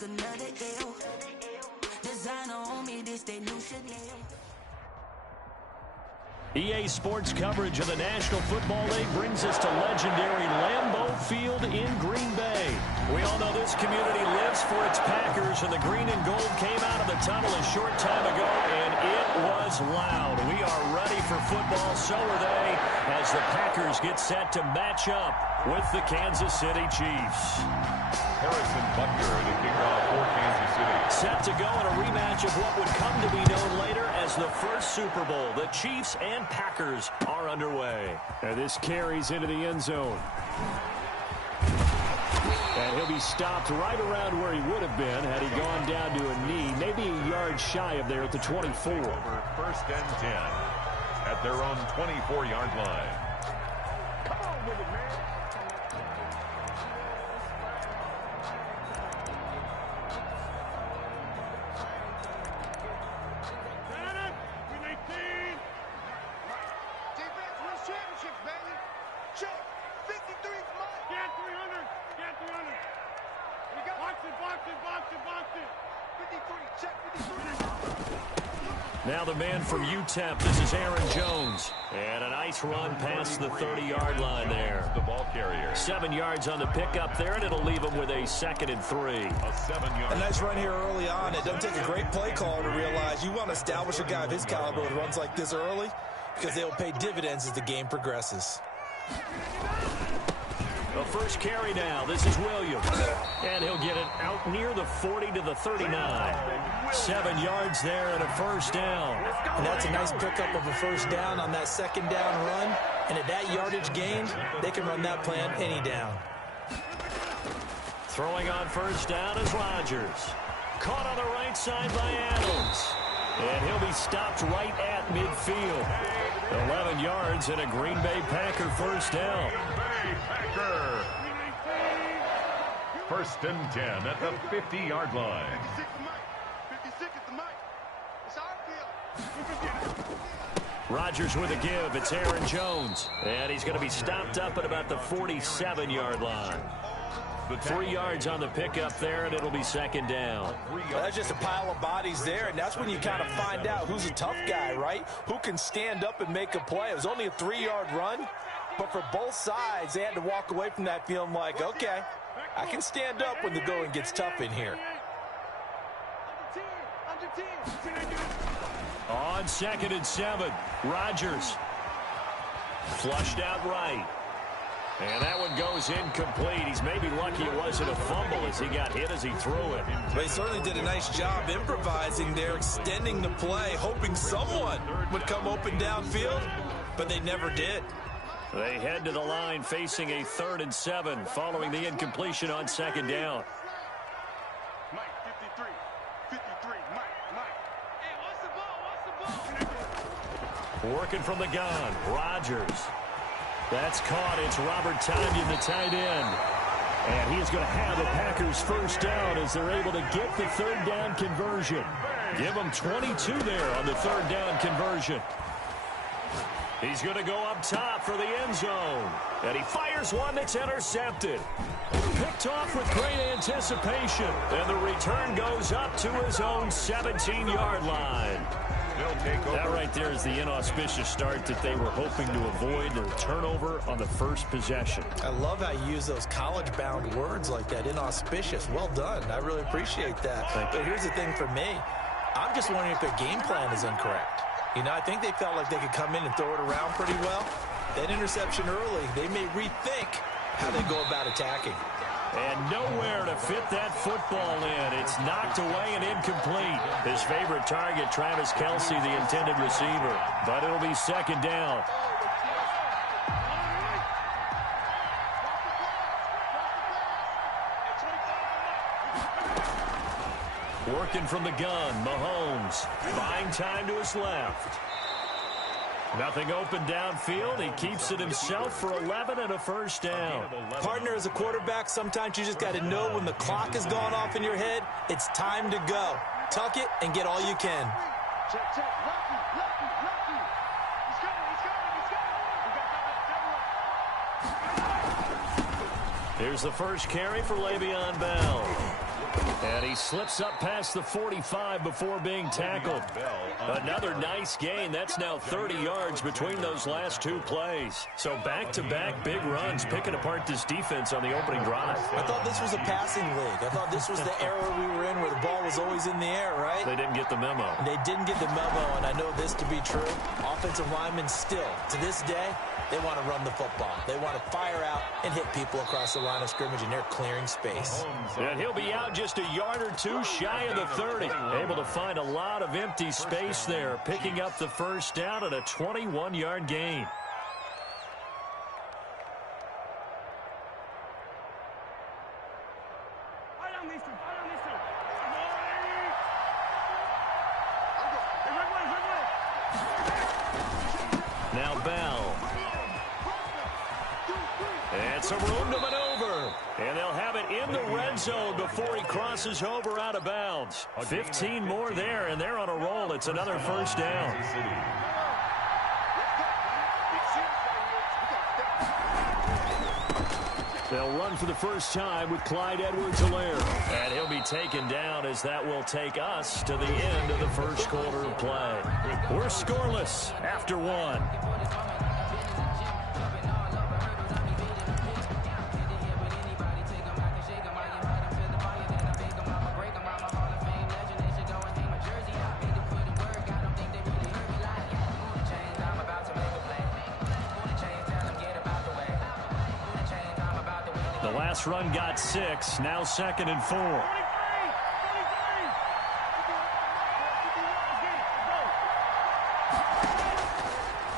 take another L. Designer on me, this they new Chanel. EA Sports coverage of the National Football League brings us to legendary Lambeau Field in Green Bay. We all know this community lives for its Packers, and the green and gold came out of the tunnel a short time ago, and it was loud. We are ready for football, so are they, as the Packers get set to match up with the Kansas City Chiefs. Harrison Butker to kick off for Kansas City. Set to go in a rematch of what would come to be known later as the first Super Bowl. The Chiefs and Packers are underway. And this carries into the end zone. And he'll be stopped right around where he would have been had he gone down to a knee, maybe a yard shy of there at the 24. Over 1st and 10 at their own 24-yard line. Come on with it, man. Now the man from UTEP, this is Aaron Jones. And a nice run past the 30-yard line there. The ball carrier. 7 yards on the pickup there, and it'll leave him with a 2nd and 3. A 7-yard. A nice run here early on. It doesn't take a great play caller to realize you want to establish a guy of his caliber with runs like this early because they will pay dividends as the game progresses. The first carry now. This is Williams. And he'll get it out near the 40 to the 39. 7 yards there and a first down. And that's a nice pickup of a first down on that 2nd down run. And at that yardage gain, they can run that play on any down. Throwing on first down is Rodgers. Caught on the right side by Adams. And he'll be stopped right at midfield. 11 yards and a Green Bay Packer first down. Packer. 1st and 10 at the 50-yard line. 56 at the mic. It's our field. Rodgers with a give. It's Aaron Jones. And he's going to be stopped up at about the 47-yard line. 3 yards on the pickup there, and it'll be 2nd down. That's just a pile of bodies there, and that's when you kind of find out who's a tough guy, right? Who can stand up and make a play. It was only a 3-yard run, but for both sides, they had to walk away from that feeling like, okay, I can stand up when the going gets tough in here. On 2nd and 7, Rodgers flushed out right. And that one goes incomplete. He's maybe lucky it wasn't a fumble as he got hit as he threw it. They certainly did a nice job improvising there, extending the play, hoping someone would come open downfield, but they never did. They head to the line facing a 3rd and 7 following the incompletion on 2nd down. Mike, 53. 53. Mike. Hey, what's the ball? Working from the gun, Rodgers. That's caught. It's Robert Tonyan, the tight end. And he's going to have the Packers first down as they're able to get the 3rd down conversion. Give them 22 there on the 3rd down conversion. He's going to go up top for the end zone. And he fires one that's intercepted. Picked off with great anticipation. And the return goes up to his own 17-yard line. That right there is the inauspicious start that they were hoping to avoid, the turnover on the first possession. I love how you use those college-bound words like that, inauspicious. Well done. I really appreciate that. But here's the thing for me. I'm just wondering if their game plan is incorrect. You know, I think they felt like they could come in and throw it around pretty well. That interception early, they may rethink how they go about attacking. And nowhere to fit that football in. It's knocked away and incomplete. His favorite target, Travis Kelce, the intended receiver. But it'll be 2nd down. Working from the gun, Mahomes. Buying time to his left. Nothing open downfield. He keeps it himself for 11 and a first down. Partner, as a quarterback, sometimes you just got to know when the clock has gone off in your head, it's time to go. Tuck it and get all you can. Check. Lucky. He's got it. Here's the first carry for Le'Veon Bell. And he slips up past the 45 before being tackled. Another nice gain. That's now 30 yards between those last two plays. So back-to-back big runs, picking apart this defense on the opening drive. I thought this was a passing league. I thought this was the era we were in where the ball was always in the air, right? They didn't get the memo. They didn't get the memo, and I know this to be true. Offensive linemen still, to this day, they want to run the football. They want to fire out and hit people across the line of scrimmage, and they're clearing space. And he'll be out just a yard or two shy of the 30. Able to find a lot of empty space there, picking up the first down at a 21-yard gain. Now Bell. And some room to maneuver. And they'll have it in the red zone before he crosses over out of bounds. 15 more there, and they're on a roll. It's another first down. They'll run for the first time with Clyde Edwards-Helaire. And he'll be taken down as that will take us to the end of the first quarter of play. We're scoreless after one. The last run got 6, now 2nd and 4.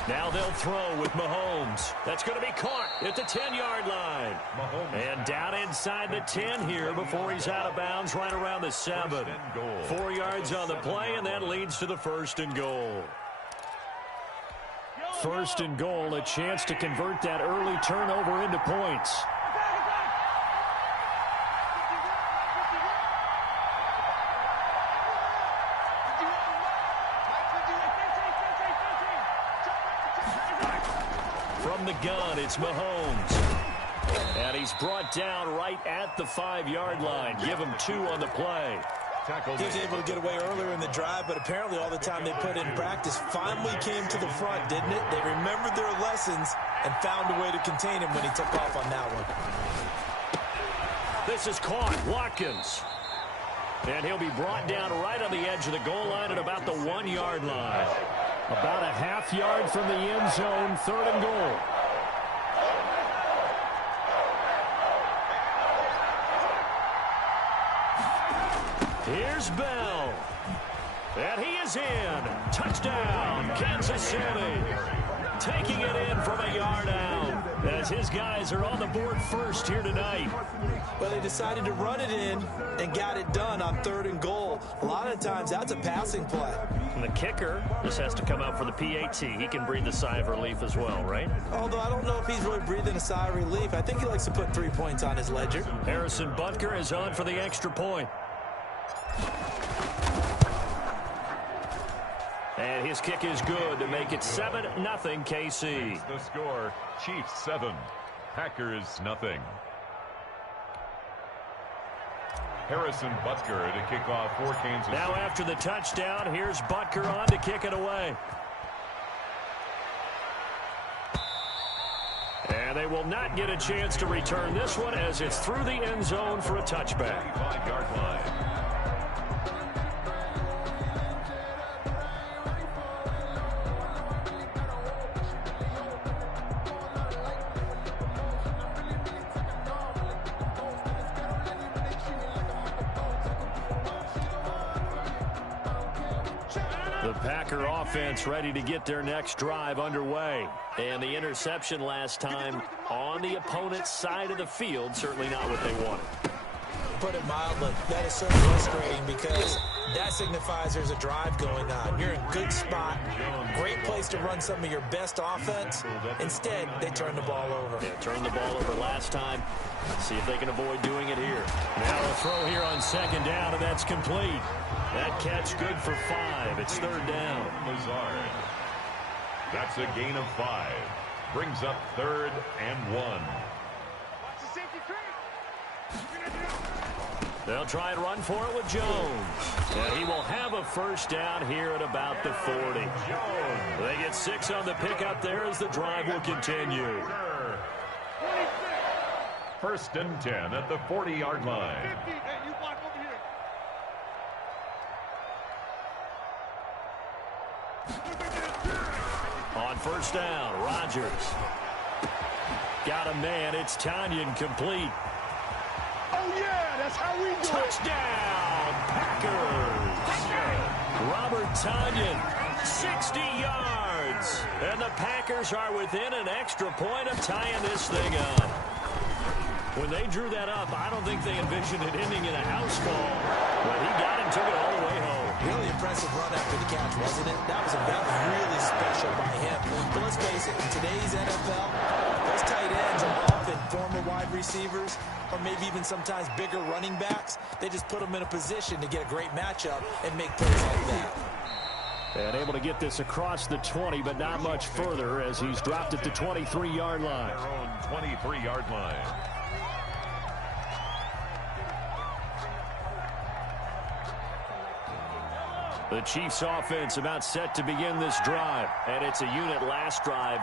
Now they'll throw with Mahomes. That's going to be caught at the 10-yard line. And down inside the 10 here before he's out of bounds right around the 7. 4 yards on the play, and that leads to the 1st and goal. 1st and goal, a chance to convert that early turnover into points. From the gun, it's Mahomes. And he's brought down right at the 5-yard line. Give him 2 on the play. He was able to get away earlier in the drive, but apparently all the time they put in practice finally came to the front, didn't it? They remembered their lessons and found a way to contain him when he took off on that one. This is caught. Watkins. And he'll be brought down right on the edge of the goal line at about the 1-yard line. About a half yard from the end zone, 3rd and goal. Here's Bell. And he is in. Touchdown, Kansas City. Taking it in from a yard out as his guys are on the board first here tonight. Well, they decided to run it in and got it done on 3rd and goal. A lot of times that's a passing play. And the kicker just has to come out for the PAT. He can breathe a sigh of relief as well, right? Although I don't know if he's really breathing a sigh of relief. I think he likes to put 3 points on his ledger. Harrison Butker is on for the extra point. And his kick is good to make it 7-0 KC. The score, Chiefs 7, Packers 0. Harrison Butker to kick off for Kansas City. Now after the touchdown, here's Butker on to kick it away. And they will not get a chance to return this one as it's through the end zone for a touchback. 5-yard line. The Packer offense ready to get their next drive underway. And the interception last time on the opponent's side of the field, certainly not what they wanted. Put it mildly, that is so frustrating because that signifies there's a drive going on. You're in a good spot, great place to run some of your best offense. Instead, they turn the ball over. Yeah, turned the ball over last time. See if they can avoid doing it here. Now a throw here on 2nd down, and that's complete. That catch good for 5. It's 3rd down. Lazard. That's a gain of 5. Brings up 3rd and 1. Watch the safety creep. They'll try and run for it with Jones. And he will have a first down here at about the 40. They get 6 on the pickup there as the drive will continue. First and 10 at the 40-yard line. Hey, you block over here. On first down, Rodgers. Got a man. It's Tanyan complete. Oh, yeah, that's how we do it. Touchdown, Packers. Robert Tanyan, 60 yards. And the Packers are within an extra point of tying this thing up. When they drew that up, I don't think they envisioned it ending in a house call. But he got it and took it all the way home. Really impressive run after the catch, wasn't it? That was really special by him. But let's face it, in today's NFL, those tight ends are often former wide receivers or maybe even sometimes bigger running backs. They just put them in a position to get a great matchup and make plays like that. And able to get this across the 20, but not much further as he's dropped at the 23-yard line. Their own 23-yard line. The Chiefs offense about set to begin this drive. And it's a unit last drive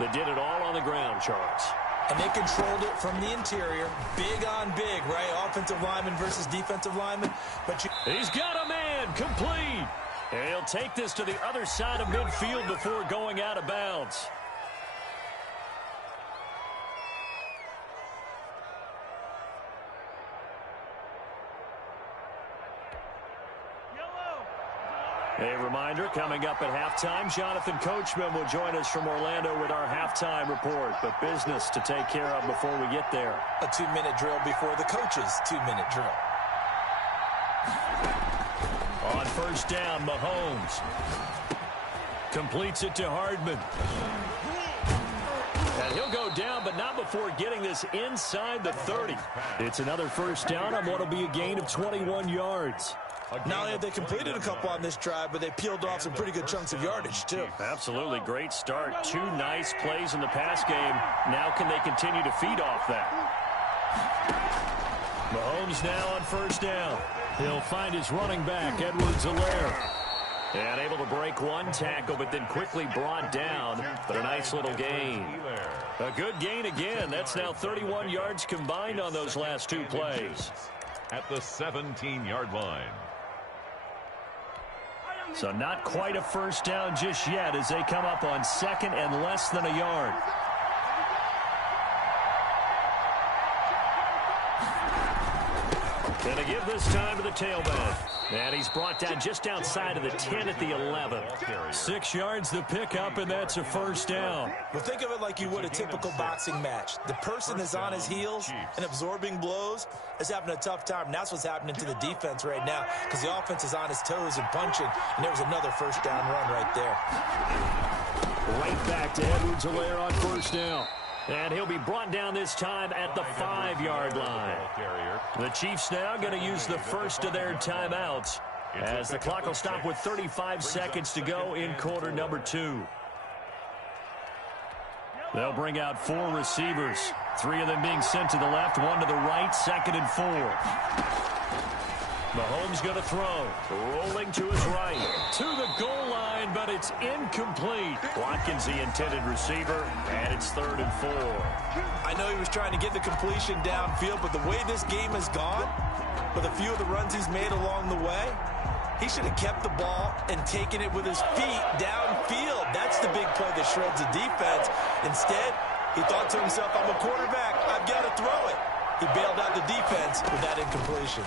that did it all on the ground, Charles. And they controlled it from the interior. Big on big, right? Offensive lineman versus defensive lineman. But he's got a man complete. And he'll take this to the other side of midfield before going out of bounds. A reminder, coming up at halftime, Jonathan Coachman will join us from Orlando with our halftime report. But business to take care of before we get there. A 2-minute drill before the coach's 2-minute drill. On first down, Mahomes completes it to Hardman. And he'll go down, but not before getting this inside the 30. It's another first down on what will be a gain of 21 yards. Not only have they completed a couple on this drive, but they peeled off some pretty good chunks of yardage, too. Absolutely. Great start. 2 nice plays in the pass game. Now can they continue to feed off that? Mahomes now on first down. He'll find his running back, Edwards-Helaire. And able to break one tackle, but then quickly brought down. But a nice little gain. A good gain again. That's now 31 yards combined on those last 2 plays. At the 17-yard line. So not quite a first down just yet as they come up on second and less than a yard. Going to give this time to the tailback. And he's brought down just outside of the 10 at the 11. 6 yards to pick up, and that's a first down. Well, think of it like you would a typical boxing match. The person that's on his heels and absorbing blows is having a tough time. And that's what's happening to the defense right now because the offense is on his toes and punching. And there was another first down run right there. Right back to Edwards-Helaire on first down. And he'll be brought down this time at the 5-yard line. The Chiefs now going to use the first of their timeouts as the clock will stop with 35 seconds to go in quarter number 2. They'll bring out 4 receivers, 3 of them being sent to the left, 1 to the right, 2nd and 4. Mahomes going to throw, rolling to his right, to the goal line, but it's incomplete. Watkins, the intended receiver, and it's 3rd and 4. I know he was trying to get the completion downfield, but the way this game has gone, with a few of the runs he's made along the way, he should have kept the ball and taken it with his feet downfield. That's the big play that shreds the defense. Instead, he thought to himself, I'm a quarterback, I've got to throw it. He bailed out the defense with that incompletion.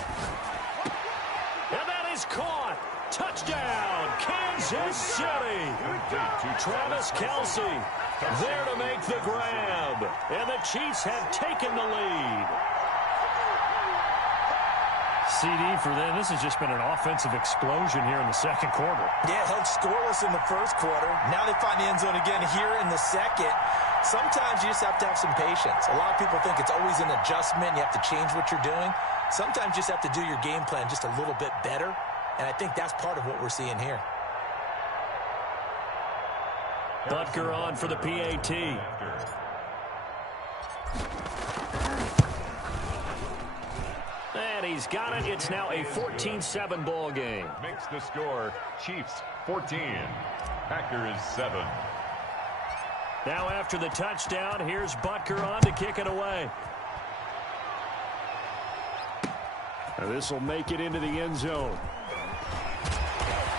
And that is caught. Touchdown, Kansas City. Travis Kelce there to make the grab. And the Chiefs have taken the lead. CD for them. This has just been an offensive explosion here in the second quarter. Yeah, held scoreless in the first quarter. Now they find the end zone again here in the second. Sometimes you just have to have some patience. A lot of people think it's always an adjustment. You have to change what you're doing. Sometimes you just have to do your game plan just a little bit better. And I think that's part of what we're seeing here. Butker on for the PAT. And he's he's got it. It's now a 14-7 ball game. Makes the score Chiefs 14, Packers 7. Now after the touchdown, here's Butker on to kick it away. This will make it into the end zone.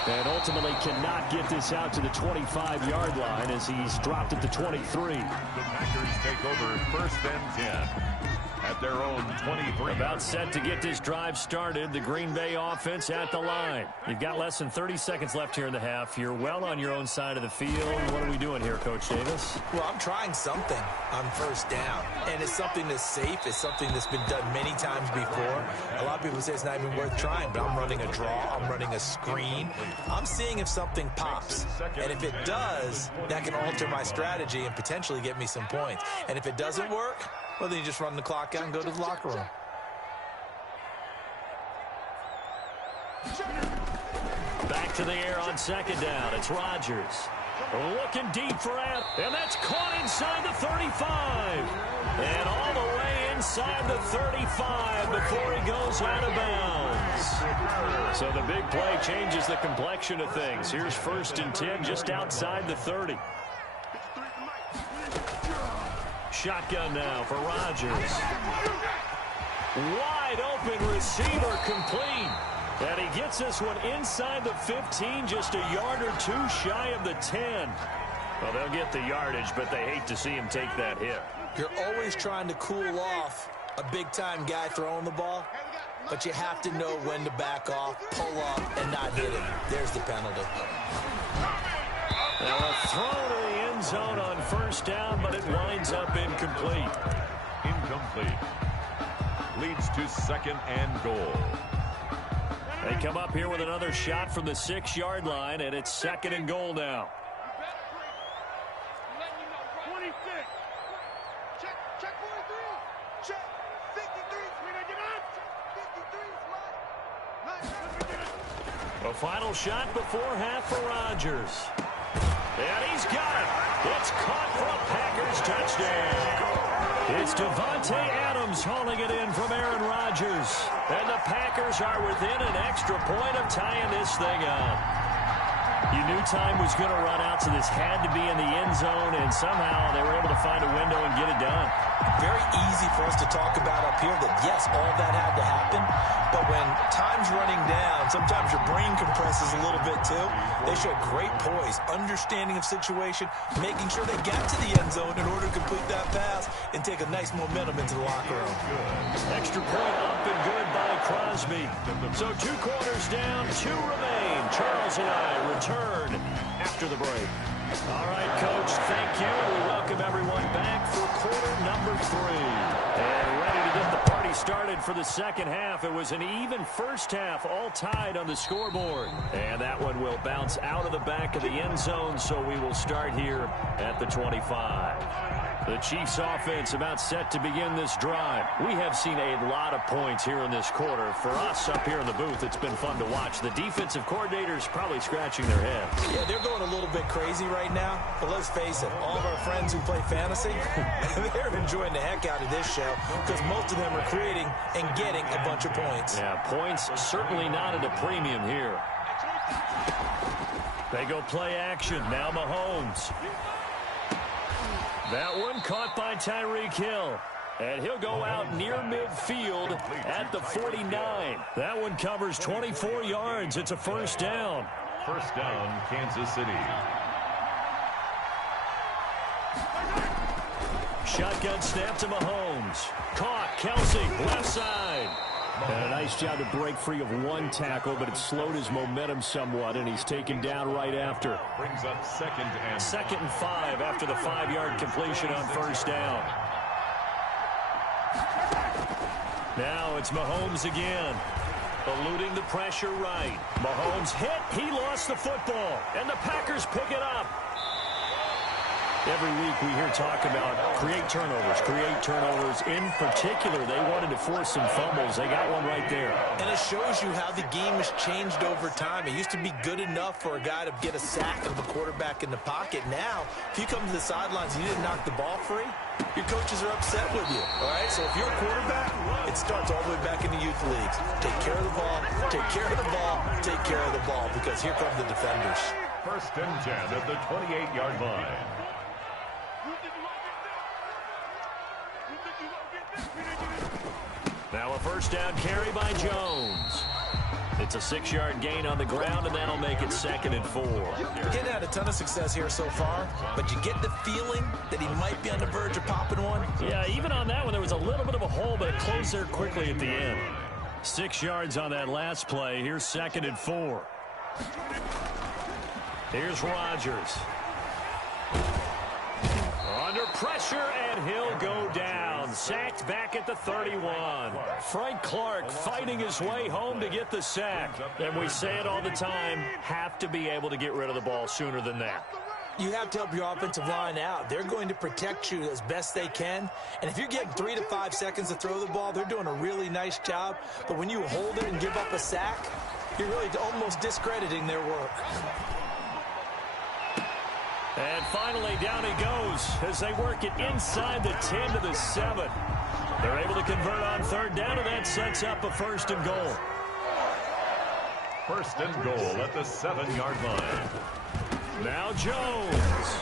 And ultimately cannot get this out to the 25-yard line as he's dropped at the 23. The Packers take over 1st and 10 at their own 23. About set to get this drive started. The Green Bay offense at the line. You've got less than 30 seconds left here in the half. You're well on your own side of the field. What are we doing here, Coach Davis? Well, I'm trying something on 1st down. And it's something that's safe. It's something that's been done many times before. A lot of people say it's not even worth trying, but I'm running a draw. I'm running a screen. I'm seeing if something pops. And if it does, that can alter my strategy and potentially get me some points. And if it doesn't work, well, then you just run the clock out and go to the locker room. Back to the air on 2nd down. It's Rodgers. Looking deep for Adams. And that's caught inside the 35. And all the way inside the 35 before he goes out of bounds. So the big play changes the complexion of things. Here's 1st and 10 just outside the 30. Shotgun now for Rodgers. Wide open receiver complete. And he gets this one inside the 15, just a yard or two shy of the 10. Well, they'll get the yardage, but they hate to see him take that hit. You're always trying to cool off a big-time guy throwing the ball, but you have to know when to back off, pull up, and not hit him. There's the penalty. Now a throw to the end zone on 1st down, but it winds up incomplete. Incomplete. Leads to 2nd and goal. They come up here with another shot from the 6-yard line, and it's 2nd and goal now. 26. Check 43. Check 53. A final shot before half for Rodgers. And he's got it. It's caught for a Packers touchdown. It's Davante Adams hauling it in from Aaron Rodgers. And the Packers are within an extra point of tying this thing up. You knew time was going to run out, so this had to be in the end zone, and somehow they were able to find a window and get it done. Very easy for us to talk about up here that, yes, all that had to happen, but when time's running down, sometimes your brain compresses a little bit too. They showed great poise, understanding of situation, making sure they got to the end zone in order to complete that pass and take a nice momentum into the locker room. Extra point up and good by Crosby. So 2 quarters down, 2 remain. Charles and I return after the break. All right, Coach, thank you. We welcome everyone back for quarter number 3. And ready to get the party started for the 2nd half. It was an even 1st half, all tied on the scoreboard. And that one will bounce out of the back of the end zone, so we will start here at the 25. The Chiefs offense about set to begin this drive. We have seen a lot of points here in this quarter. For us up here in the booth, it's been fun to watch. The defensive coordinators probably scratching their heads. Yeah, they're going a little bit crazy right now. But let's face it, all of our friends who play fantasy, they're enjoying the heck out of this show because most of them are creating and getting a bunch of points. Yeah, points certainly not at a premium here. They go play action. Now Mahomes. That one caught by Tyreek Hill. And he'll go out near midfield at the 49. That one covers 24 yards. It's a 1st down. 1st down, Kansas City. Shotgun snap to Mahomes. Caught. Kelsey, left side. And a nice job to break free of one tackle, but it slowed his momentum somewhat, and he's taken down right after. Brings up 2nd and 5 after the 5-yard completion on 1st down. Now it's Mahomes again. Eluding the pressure right. Mahomes hit. He lost the football. And the Packers pick it up. Every week we hear talk about create turnovers. In particular, they wanted to force some fumbles. They got one right there. And it shows you how the game has changed over time. It used to be good enough for a guy to get a sack of a quarterback in the pocket. Now, if you come to the sidelines and you didn't knock the ball free, your coaches are upset with you. All right? So if you're a quarterback, it starts all the way back in the youth leagues. Take care of the ball, take care of the ball, take care of the ball, because here come the defenders. 1st and 10 at the 28-yard line. Now a 1st down carry by Jones. It's a 6-yard gain on the ground, and that'll make it 2nd and 4. He's had a ton of success here so far, but you get the feeling that he might be on the verge of popping one. Yeah, even on that one, there was a little bit of a hole, but it closed there quickly at the end. 6 yards on that last play. Here's 2nd and 4. Here's Rodgers. Under pressure, and he'll go down. Sacked back at the 31. Frank Clark fighting his way home to get the sack. And we say it all the time, have to be able to get rid of the ball sooner than that. You have to help your offensive line out. They're going to protect you as best they can. And if you're getting 3 to 5 seconds to throw the ball, they're doing a really nice job. But when you hold it and give up a sack, you're really almost discrediting their work. And finally, down he goes as they work it inside the 10 to the 7. They're able to convert on 3rd down, and that sets up a 1st and goal. 1st and goal at the 7-yard line. Now Jones.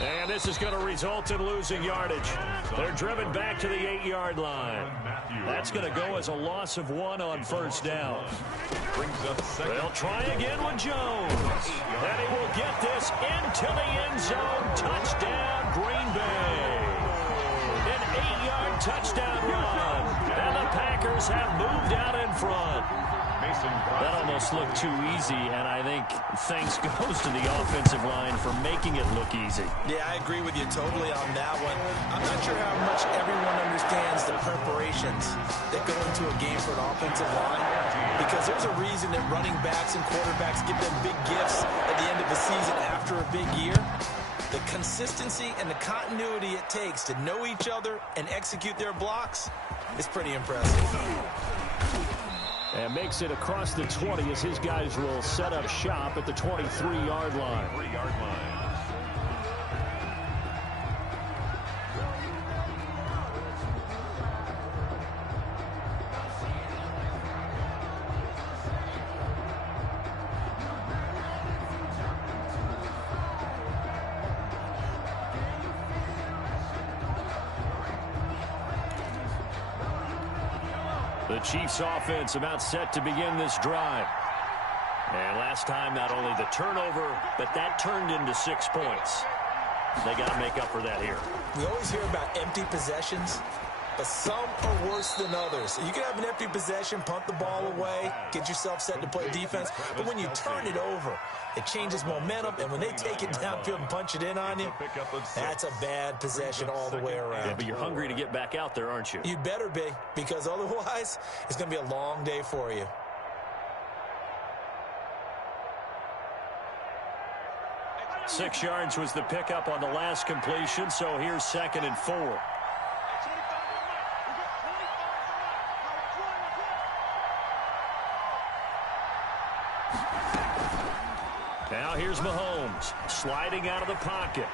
And this is going to result in losing yardage. They're driven back to the 8-yard line. That's going to go as a loss of 1 on 1st down. They'll try again with Jones. And he will get this into the end zone. Touchdown, Green Bay. An 8-yard touchdown run. And the Packers have moved out in front. That almost looked too easy, and I think thanks goes to the offensive line for making it look easy. Yeah, I agree with you totally on that one. I'm not sure how much everyone understands the preparations that go into a game for an offensive line, because there's a reason that running backs and quarterbacks give them big gifts at the end of the season after a big year. The consistency and the continuity it takes to know each other and execute their blocks is pretty impressive. And makes it across the 20 as his guys will set up shop at the 23-yard line. The Chiefs offense about set to begin this drive. And last time, not only the turnover, but that turned into 6 points. They got to make up for that here. We always hear about empty possessions, but some are worse than others. You can have an empty possession, punt the ball away, get yourself set to play defense, but when you turn it over, it changes momentum, and when they take it downfield and punch it in on you, that's a bad possession all the way around. Yeah, but you're hungry to get back out there, aren't you? You better be, because otherwise, it's going to be a long day for you. Six yards was the pickup on the last completion, so here's 2nd and 4. Now here's Mahomes, sliding out of the pocket.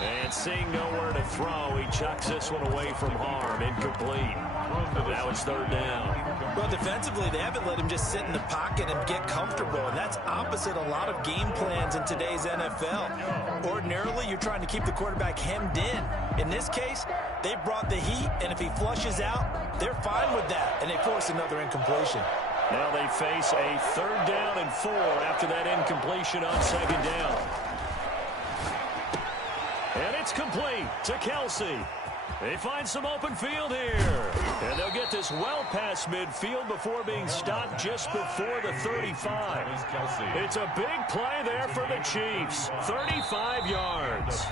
And seeing nowhere to throw, he chucks this one away from harm. Incomplete. Now it's 3rd down. Well, defensively, they haven't let him just sit in the pocket and get comfortable, and that's opposite a lot of game plans in today's NFL. Ordinarily, you're trying to keep the quarterback hemmed in. In this case, they brought the heat, and if he flushes out, they're fine with that, and they force another incompletion. Now they face a 3rd down and 4 after that incompletion on 2nd down. And it's complete to Kelsey. They find some open field here. And they'll get this well past midfield before being stopped just before the 35. It's a big play there for the Chiefs. 35 yards.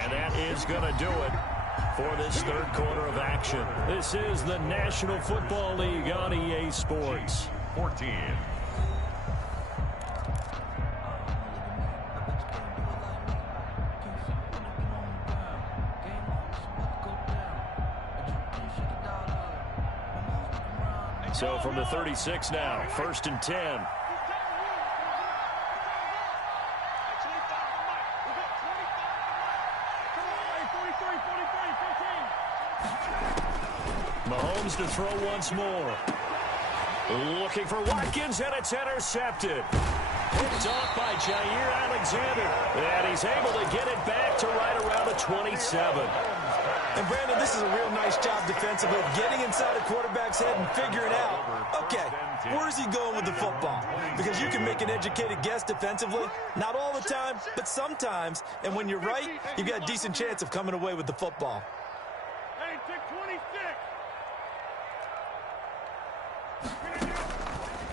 And that is going to do it for this 3rd quarter of action. This is the National Football League on EA Sports. 14. So from the 36 now, 1st and 10. Mahomes to throw once more. Looking for Watkins, and it's intercepted. Picked off by Jair Alexander. And he's able to get it back to right around the 27. And, Brandon, this is a real nice job defensively of getting inside a quarterback's head and figuring out, okay, where's he going with the football? Because you can make an educated guess defensively. Not all the time, but sometimes. And when you're right, you've got a decent chance of coming away with the football. Hey, take 26.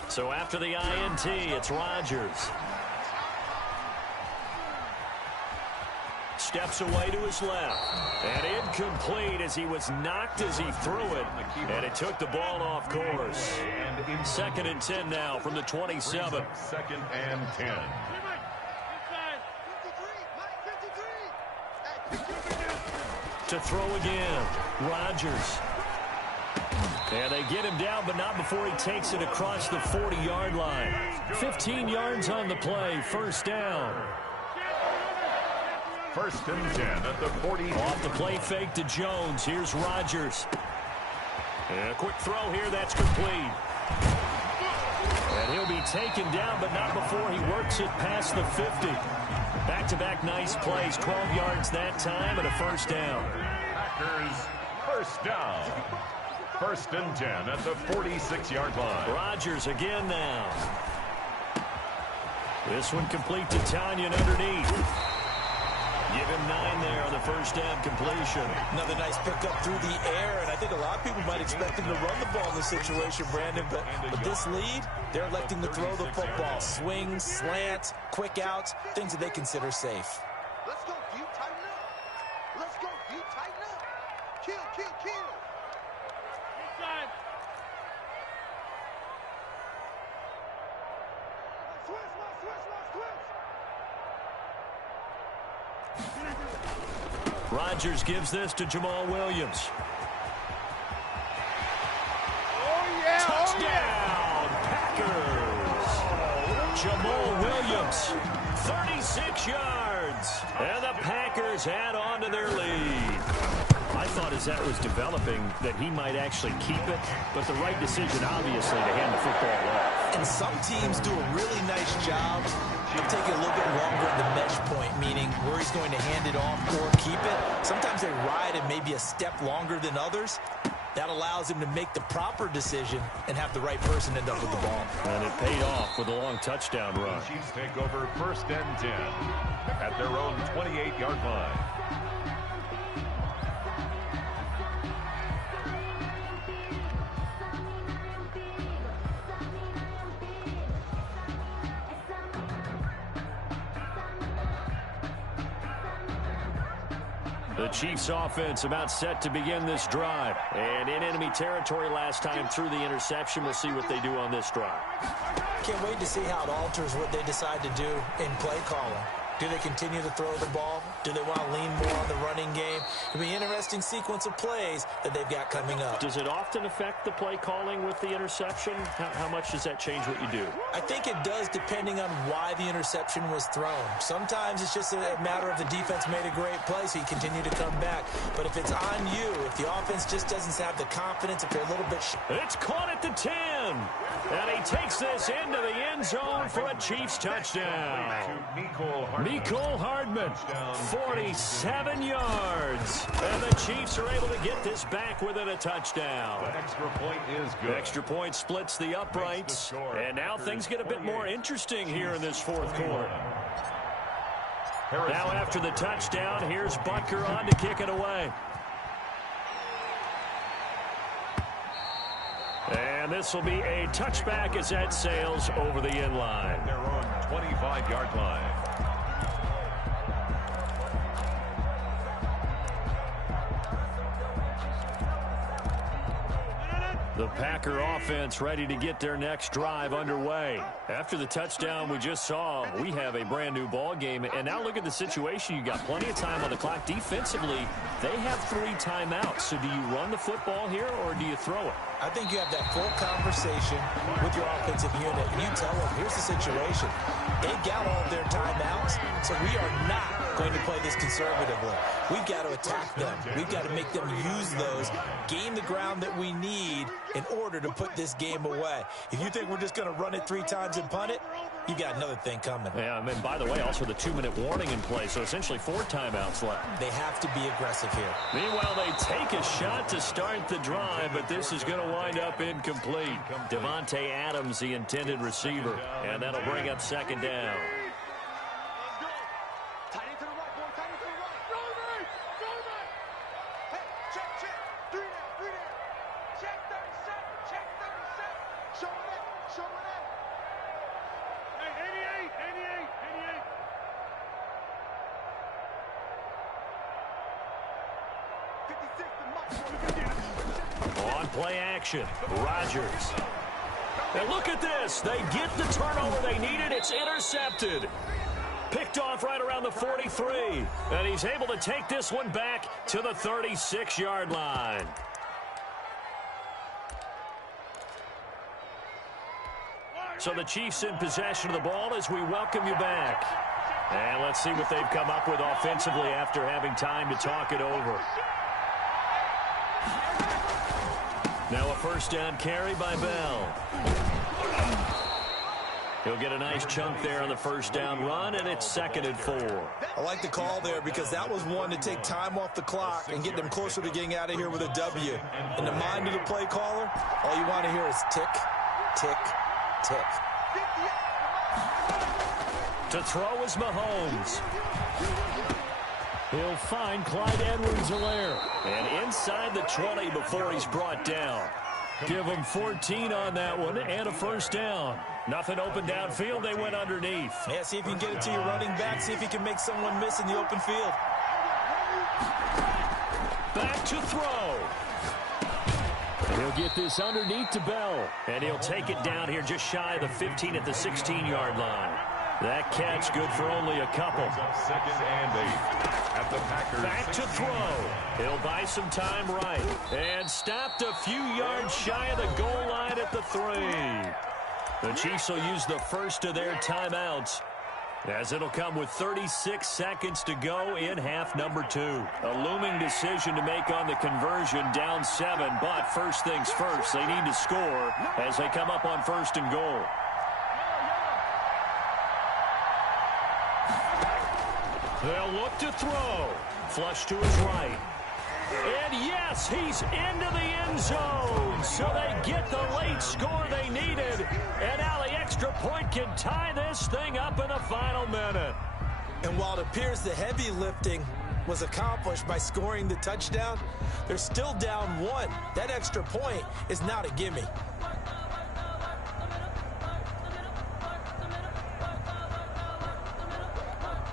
So after the INT, it's Rodgers. Steps away to his left. And incomplete as he was knocked as he threw it. And it took the ball off course. 2nd and 10 now from the 27. 2nd and 10. To throw again. Rodgers. And they get him down, but not before he takes it across the 40-yard line. 15 yards on the play. 1st down. 1st and 10 at the 40. Off the play fake to Jones. Here's Rodgers. And a quick throw here. That's complete. And he'll be taken down, but not before he works it past the 50. Back-to-back nice plays. 12 yards that time and a 1st down. Packers 1st down. 1st and 10 at the 46-yard line. Rodgers again now. This one complete to Tanyan underneath. Give him 9 there on the 1st down completion. Another nice pickup through the air, and I think a lot of people might expect him to run the ball in this situation, Brandon, but this lead, they're electing to throw the football. Swings, slants, quick outs, things that they consider safe. Let's go, you tighten up. Let's go, you tighten up. Kill, kill, kill. Inside. Switch. Rodgers gives this to Jamal Williams. Touchdown, Packers. Jamal Williams, 36 yards. And the Packers add on to their lead. I thought as that was developing that he might actually keep it, but the right decision, obviously, to hand the football off. And some teams do a really nice job of taking a little bit longer at the mesh point, meaning where he's going to hand it off or keep it. Sometimes they ride it maybe a step longer than others. That allows him to make the proper decision and have the right person end up with the ball. And it paid off with a long touchdown run. The Chiefs take over 1st and 10 at their own 28-yard line. The Chiefs offense about set to begin this drive. And in enemy territory last time through the interception. We'll see what they do on this drive. Can't wait to see how it alters what they decide to do in play calling. Do they continue to throw the ball? Do they want to lean more on the running game? It'll be an interesting sequence of plays that they've got coming up. Does it often affect the play calling with the interception? How much does that change what you do? I think it does depending on why the interception was thrown. Sometimes it's just a matter of the defense made a great play, so you continue to come back. But if it's on you, if the offense just doesn't have the confidence, if they're a little bit... It's caught at the 10. And he takes this into the end zone for a Chiefs touchdown. Mecole Hardman, 47 yards. And the Chiefs are able to get this back within a touchdown. The extra point is good. Extra point splits the uprights. And now things get a bit more interesting here in this 4th quarter. Now after the touchdown, here's Butker on to kick it away. And this will be a touchback as that sails over the end line. Their own 25-yard line. The Packer offense ready to get their next drive underway. After the touchdown we just saw, we have a brand new ball game. And now look at the situation. You got plenty of time on the clock. Defensively, they have 3 timeouts. So do you run the football here or do you throw it? I think you have that full conversation with your offensive unit, and you tell them, here's the situation. They've got all of their timeouts, so we are not going to play this conservatively. We've got to attack them. We've got to make them use those, gain the ground that we need in order to put this game away. If you think we're just going to run it 3 times and punt it, you got another thing coming. Yeah, and by the way, also the 2-minute warning in play, so essentially 4 timeouts left. They have to be aggressive here. Meanwhile, they take a shot to start the drive, but this is going to wind up incomplete. Devontae Adams, the intended receiver, and that'll bring up 2nd down. On play action, Rodgers. And look at this. They get the turnover they needed. It's intercepted. Picked off right around the 43. And he's able to take this one back to the 36-yard line. So the Chiefs in possession of the ball as we welcome you back. And let's see what they've come up with offensively after having time to talk it over. Now a 1st down carry by Bell. He'll get a nice chunk there on the 1st down run, and it's 2nd and 4. I like the call there because that was one to take time off the clock and get them closer to getting out of here with a W. In the mind of the play caller, all you want to hear is tick, tick, tick. To throw is Mahomes. He'll find Clyde Edwards-Helaire. And inside the 20 before he's brought down. Give him 14 on that one and a 1st down. Nothing open downfield. They went underneath. Yeah, see if you can get it to your running back. See if you can make someone miss in the open field. Back to throw. He'll get this underneath to Bell. And he'll take it down here just shy of the 15 at the 16-yard line. That catch good for only a couple. 2nd and 8 at the Packers. Back to throw. He'll buy some time right. And stopped a few yards shy of the goal line at the 3. The Chiefs will use the first of their timeouts, as it'll come with 36 seconds to go in half number 2. A looming decision to make on the conversion, down 7. But first things first, they need to score as they come up on 1st and goal. They'll look to throw. Flush to his right. And yes, he's into the end zone. So they get the late score they needed. And now the extra point can tie this thing up in the final minute. And while it appears the heavy lifting was accomplished by scoring the touchdown, they're still down 1. That extra point is not a gimme.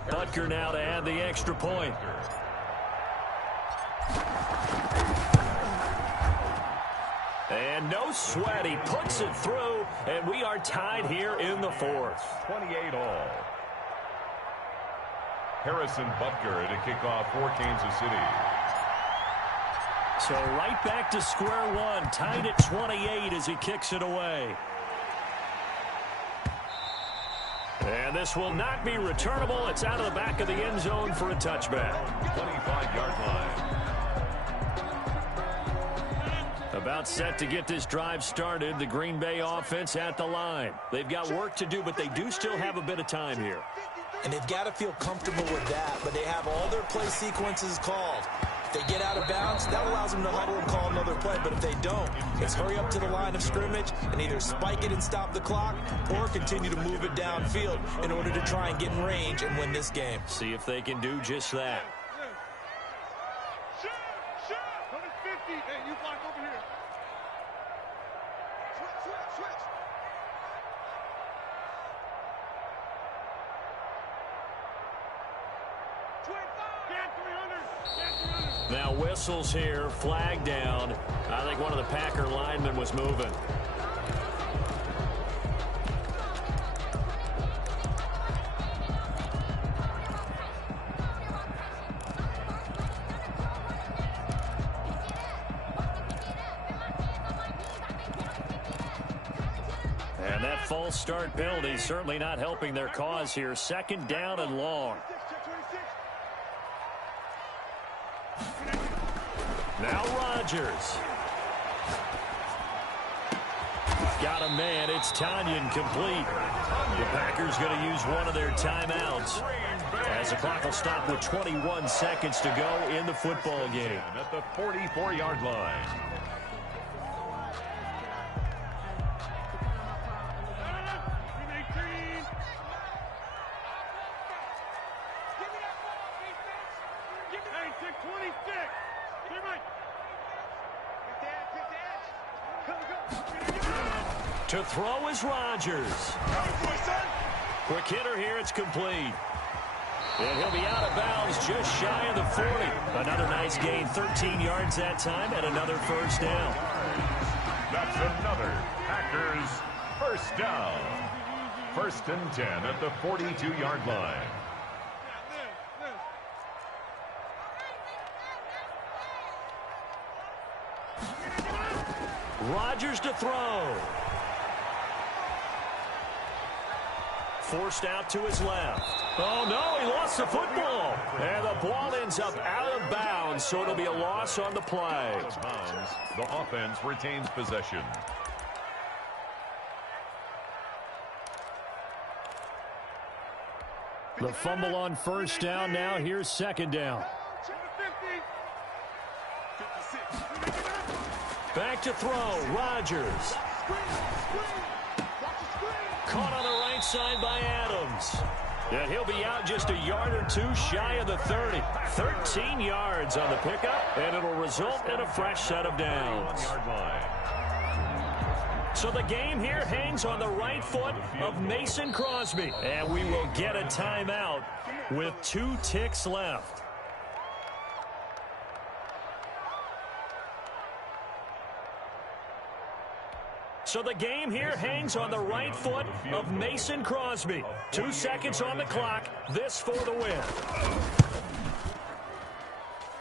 Butker now to add the extra point. And no sweat. He puts it through, and we are tied here in the 4th. 28 all. Harrison Butker to kick off for Kansas City. So right back to square one, tied at 28 as he kicks it away. And this will not be returnable. It's out of the back of the end zone for a touchback. 25-yard line. About set to get this drive started. The Green Bay offense at the line. They've got work to do, but they do still have a bit of time here. And they've got to feel comfortable with that, but they have all their play sequences called. If they get out of bounds, that allows them to huddle and call another play. But if they don't, it's hurry up to the line of scrimmage and either spike it and stop the clock or continue to move it downfield in order to try and get in range and win this game. See if they can do just that. Now whistles here, flag down. I think one of the Packer linemen was moving. And that false start penalty certainly not helping their cause here. Second down and long. Now Rodgers. Got a man. It's Tanyan complete. The Packers going to use one of their timeouts as the clock will stop with 21 seconds to go in the football game. At the 44-yard line. To throw is Rodgers. Quick hitter here, it's complete. And he'll be out of bounds just shy of the 40. Another nice gain, 13 yards that time, and another first down. That's another Packers first down. 1st and 10 at the 42-yard line. Rodgers to throw. Forced out to his left. Oh, no, he lost the football. And the ball ends up out of bounds, so it'll be a loss on the play. Out of bounds. The offense retains possession. The fumble on first down now. Here's second down. Back to throw. Rodgers. Caught on the right side by Adams. And he'll be out just a yard or two shy of the 30. 13 yards on the pickup, and it'll result in a fresh set of downs. So the game here hangs on the right foot of Mason Crosby. And we will get a timeout with 2 ticks left. So the game here hangs on the right foot of Mason Crosby. 2 seconds on the clock. This for the win.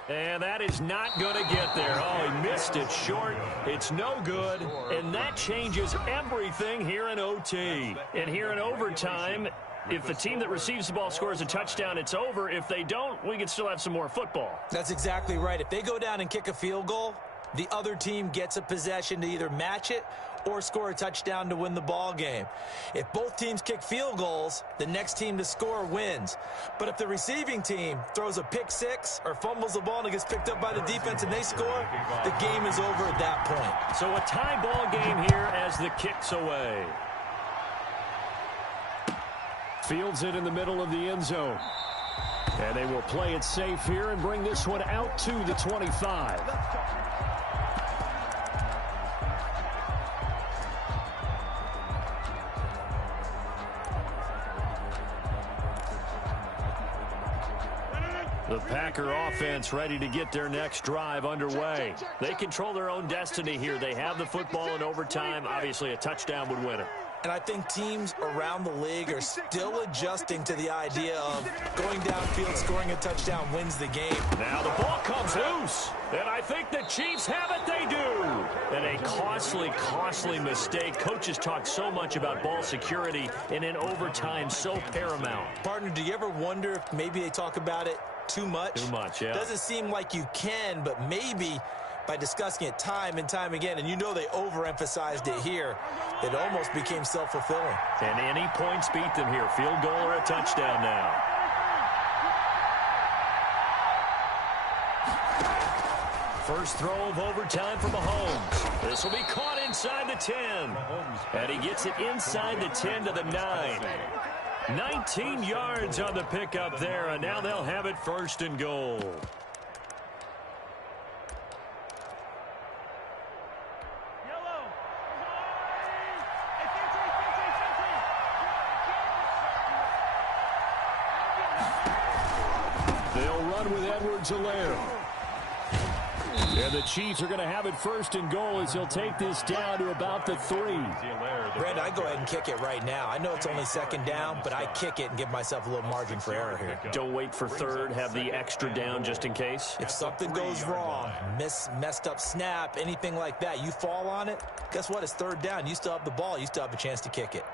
And that is not going to get there. Oh, he missed it short. It's no good. And that changes everything here in OT. And here in overtime, if the team that receives the ball scores a touchdown, it's over. If they don't, we can still have some more football. That's exactly right. If they go down and kick a field goal, the other team gets a possession to either match it or score a touchdown to win the ball game. If both teams kick field goals, the next team to score wins. But if the receiving team throws a pick six or fumbles the ball and it gets picked up by the defense and they score, the game is over at that point. So a tie ball game here as the kick's away. Fields it in the middle of the end zone. And they will play it safe here and bring this one out to the 25. The Packer offense ready to get their next drive underway. They control their own destiny here. They have the football in overtime. Obviously, a touchdown would win it. And I think teams around the league are still adjusting to the idea of going downfield, scoring a touchdown wins the game. Now the ball comes loose. And I think the Chiefs have it. They do. And a costly mistake. Coaches talk so much about ball security, and in overtime, so paramount. Partner, do you ever wonder if maybe they talk about it too much? Too much, yeah. Doesn't seem like you can, but maybe by discussing it time and time again, and you know they overemphasized it here, it almost became self-fulfilling. And any points beat them here. Field goal or a touchdown now. First throw of overtime for Mahomes. This will be caught inside the 10. And he gets it inside the 10 to the 9. 19 yards on the pickup there, and now they'll have it first and goal. They'll run with Edwards-Helaire. And the Chiefs are going to have it first and goal as he'll take this down to about the 3. Brandon, I go ahead and kick it right now. I know it's only second down, but I kick it and give myself a little margin for error here. Don't wait for third. Have the extra down just in case. If something goes wrong, messed up snap, anything like that, you fall on it, guess what? It's third down. You still have the ball. You still have a chance to kick it.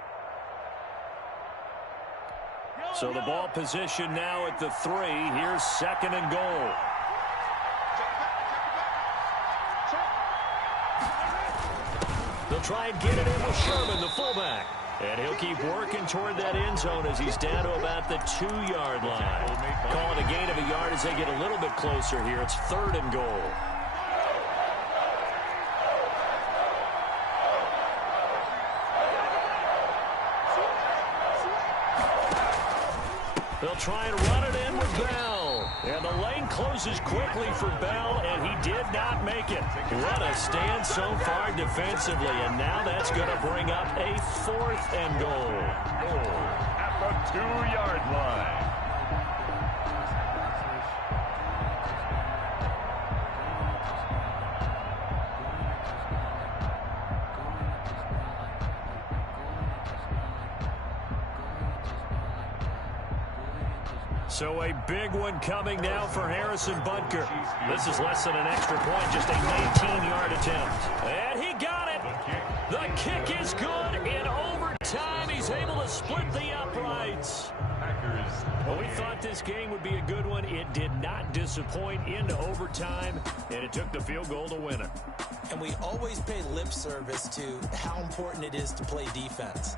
So the ball position now at the 3. Here's second and goal. They'll try and get it in with Sherman, the fullback. And he'll keep working toward that end zone as he's down to about the 2-yard line. Call it a gain of a yard as they get a little bit closer here. It's third and goal. They'll try and run it in with Bell. And the lane closes quickly for Bell, and he did not make it. What a stand so far defensively, and now that's going to bring up a 4th and goal. At the 2-yard line. So a big one coming now for Harrison Butker. This is less than an extra point, just a 19-yard attempt. And he got it. The kick is good. In overtime, he's able to split the uprights. Well, we thought this game would be a good one. It did not disappoint into overtime, and it took the field goal to win it. And we always pay lip service to how important it is to play defense.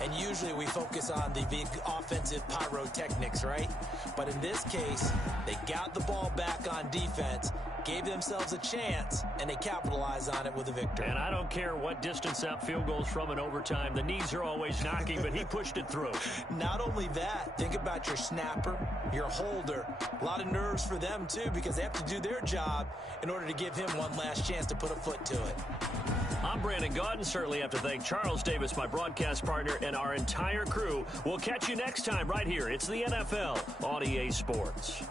And usually we focus on the big offensive pyrotechnics, right? But in this case, they got the ball back on defense, gave themselves a chance, and they capitalized on it with a victory. And I don't care what distance that field goal's from in overtime. The knees are always knocking, but he pushed it through. Not only that, think about your snapper, your holder. A lot of nerves for them, too, because they have to do their job in order to give him one last chance to put a foot to it. I'm Brandon Gaudin. Certainly have to thank Charles Davis, my broadcast partner, and our entire crew. We'll catch you next time right here. It's the NFL on EA Sports.